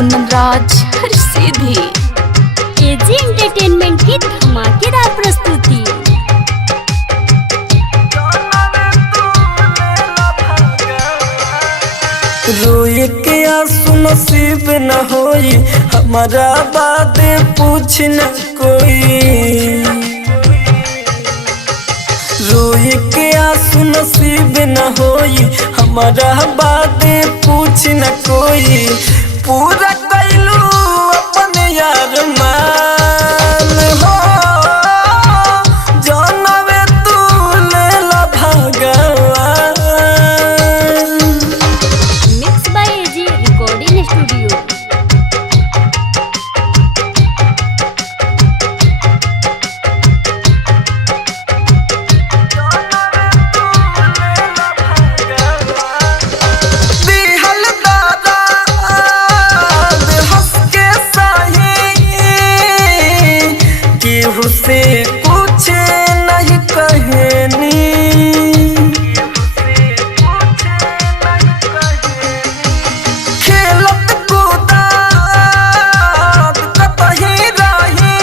कुंदन राज हर सीधी। AG entertainment की धमाकेदार प्रस्तुति। रोए के आंसू नसीब न होई, हमारा बातें पूछ न कोई। रोए के आंसू नसीब न होई, हमारा बातें पूछ न कोई। पूरा कैलू अपने यार मान हो, जानवे तू लेला भगवान। Mix by AG recording studio. से कुछ नहीं कहनी, खेलत कूदत कतही रही,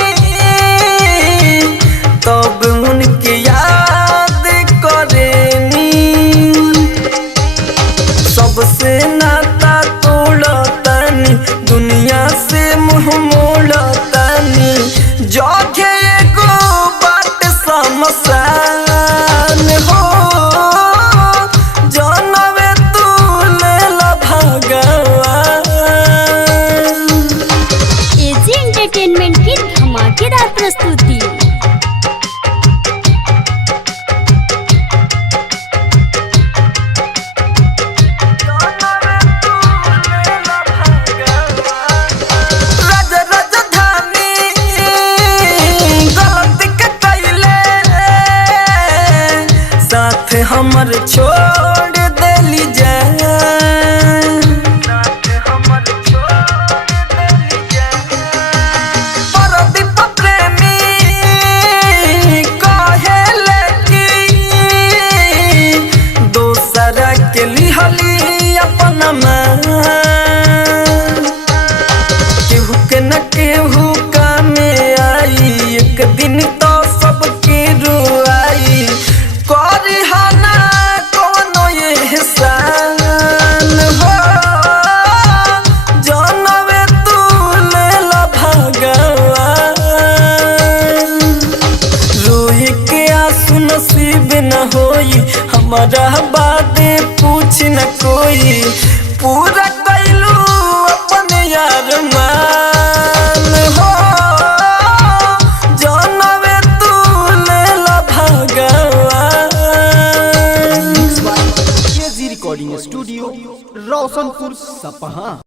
तब उनके याद करेनी। सबसे नाता तोड़तनी, दुनिया से मुँह मोड़तनी। जोखे मसान हो, जानवे तू लेला भगवान। एजी एंटरटेनमेंट की धमाकेदार प्रस्तुति। हमर छोड़ देली जान, परदीप प्रेमी कहेले कि दोसरा के लिहली अपना मान। केहू के न केहू कामे आई, एक दिन तो सबके रुआई। नसीब न होई, हमारा बातें पूछ न कोई। पूरा कैलू अपने यार मान हो, जानवे तू लेला भगवान। एजी रिकॉर्डिंग स्टूडियो, रोशनपुर सपहा।